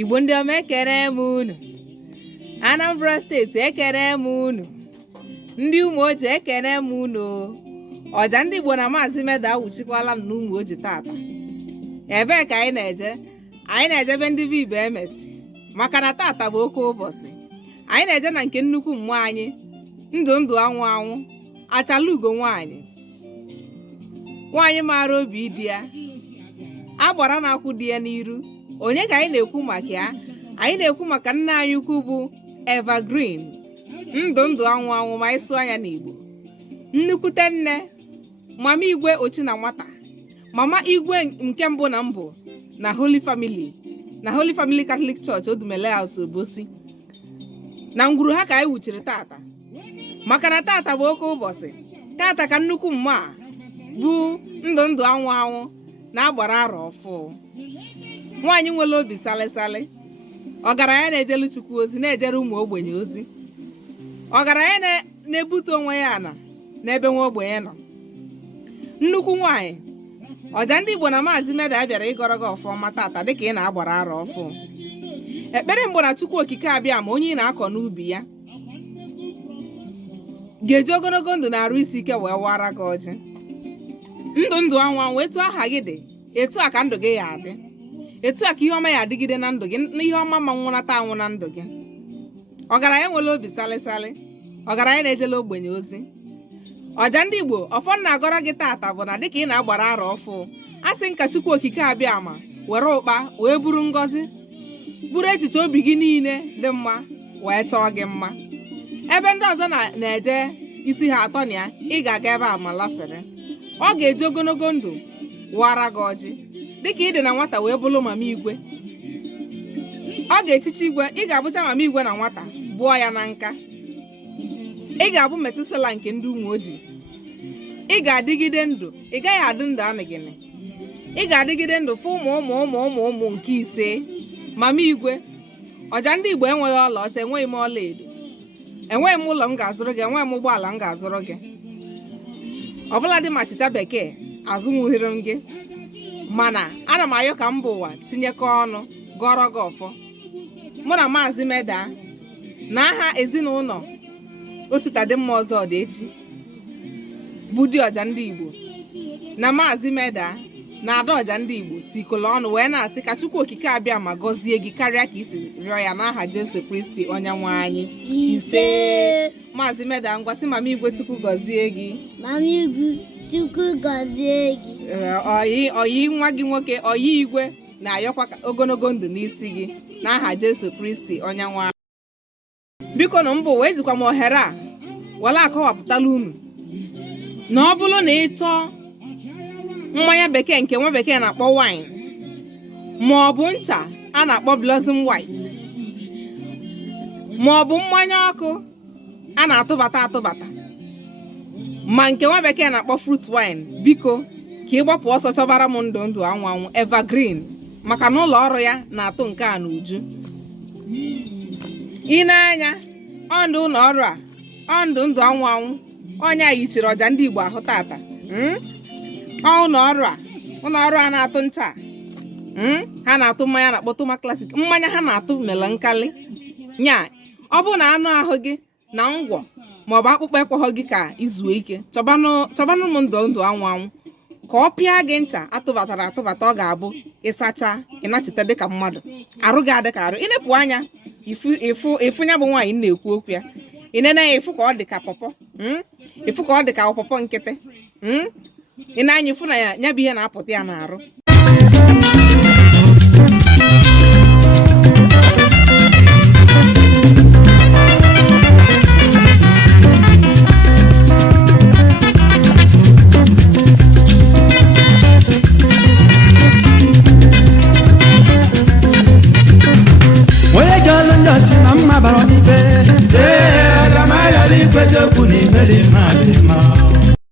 Igbo ndị ọma ekere m unu. Anambra steeti ekere m unu. Ndị Umoji ekere m unu. Ọja ndị Igbo na Maazị Meda awụchikwala m n'Umoji tata. Ebee ka anyị na-eje? Anyị na-ejebe ndị be Igbo emesi maka na tata bụ oke ụbọchị. Anyị na-eje na nke nnukwu mmụọ anyị, ndụ anwụ anwụ, achala ugo nwaanyị maara obi di ya, Agbara na-akwụ di ya n'iru. Onye ka anyị na-ekwu maka ya? Anyị na-ekwu maka nna anyị ukwu bụ Evergreen, ndụ anwụ anwụ ma ịsụ anya n'Igbo. Nnukwute nne, mama igwe ochi na nwata, mama igwe nke mbụ na mbụ na Holy Family Catholic Church Odumele out Obosi. Na ngwuru ha ka anyị wuchiri tata maka na tata bụ oke ụbọchị. Tata ka nnukwu mmụọ a bụ ndụ anwụ anwụ na-agbara arọ ọfụ. Nwaanyị nwere obi salịsalị, ọgaranya na-ejelu Chukwu ozi, na-ejere ụmụ ogbenye ozi. Ọgaranya na-ebute onwe ya ana n'ebe nwa ogbenye nọ. Nnukwu nwaanyị. Ọja ndị Igbo na Maazị Meda bịara ịgọrọ gị ọfọma tata dịka ị na-agbara arọ ọfụ. Ekpere mgbe na Chukwu Okike Abiama, onye ị na-akọ n'ubi ya, ga-eji ogologo ndụ na arụ isi ike wee wara gị ọjị. Ndụ anwụ anwụ, etu aha gị dị, etu a ka ndụ gị ya adị. Etu a ka ihe ọma ya adịgide na ndụ gị, na ihe ọma ma nwụnata anwụ na ndụ gị. Ọgaranya nwere obi salịsalị, ọgaranya na-ejele ogbenye ozi. Ọja ndị Igbo ọfọ na-agọrọ gị tata bụ na dịka ị na-agbara arọ ọfụ, a sị nka Chukwu Okike Abiama were ụkpa wee buru ngọzi, buru echiche obi gị niile dị mma wee chọọ gị mma. Ebe ndị ọzọ na-eje isi ha atọ na ya, ị ga-aga ebe a ma lafere. Ọ ga-eji ogologo ndụ wara gị ọjị dịka ị dị na nwata wee bụrụ mama igwe. Ọ ga-echichi igwe, ị ga-abụcha mama igwe na nwata bụọ ya na nka. Ị ga-abụ metusela nke ndị Umoji. Ị ga-adịgide ndụ, ị gaghị adị ndụ anịgịnị. Ị ga-adịgide ndụ fụ ụmụ nke ise. Mama igwe. Ọja ndị Igbo enweghị ọlaọcha, enweghị m ọla edo, enweghị m ụlọ m ga-azụrụ gị, enweghị m ụgbọala m ga-azụrụ gị, ọbụla dị ma achịcha bekee azụmụhere m gị. Mana ana m ayọ ka mba ụwa tinyekọ ọnụ gọrọ gị ọfọ. Mụ na Maazị Meda na aha ezinụlọ Ositadimma ọzọ dị echi bụ di ọja ndị Igbo na Maazị Meda na ada ọja ndị Igbo tikọrọ ọnụ wee na-asị ka Chukwu Okike Abiama gọzie gị karịa ka isi rịọ ya n'aha Jesu Kristi onye nwe anyị. Iseeee. Maazị Meda ngwasị mama igwe Chukwu gọzie gị. Mama igwe Chukwu gọzie gị. Ọyị nwa gị nwoke ọyị igwe na-ayọkwa ogologo ndụ n'isi gị n'aha Jesu Kristi onye nwe anyị. Biko na mbụ wee jikwa m ohere a wala akọwapụtala unu na ọ bụrụ na ị chọọ mmanya bekee nke nwa bekee na-akpọ wine ma ọ bụ ncha a na-akpọ blossom white ma ọ bụ mmanya ọkụ a na-atụbata ma nke nwa bekee na-akpọ fruit wine, biko ka ị gbapụ ọsọ chọbara m ndụ anwụ anwụ Evergreen maka na ụlọ ọrụ ya na-atụ nke a n'uju. Ị na-anya ọndụ ụlọ ọrụ a, ọndụ anwụ anwụ, onye a yichiri ọja ndị Igbo ahụ tata. Ụlọ ọrụ a na-atụ ncha, ha na-atụ mmanya na-akpọ Toma Classic, mmanya ha na-atụ melankali. Nya ọ bụ na anụ ahụ gị na ngwọ maọbụ akpụkpọ ekweghọ gị ka izuo ike, chọbanụ m ndụ anwụ anwụ ka ọ pịa gị ncha atụbatara. Ọ ga-abụ ịsacha ịnachite dịka mmadụ, arụ gị adị ka arụ. Ịnepụ anya ịfụ ya bụ nwaanyị na-ekwu okwu ya, ịnene ya ịfụ ka ọ dị ka pọpọ, ịfụ ka ọ dị ka ọpọpọ nkịtị. Ị na-anya ịfụ na ya bụ ihe na-apụta ya n'arụ.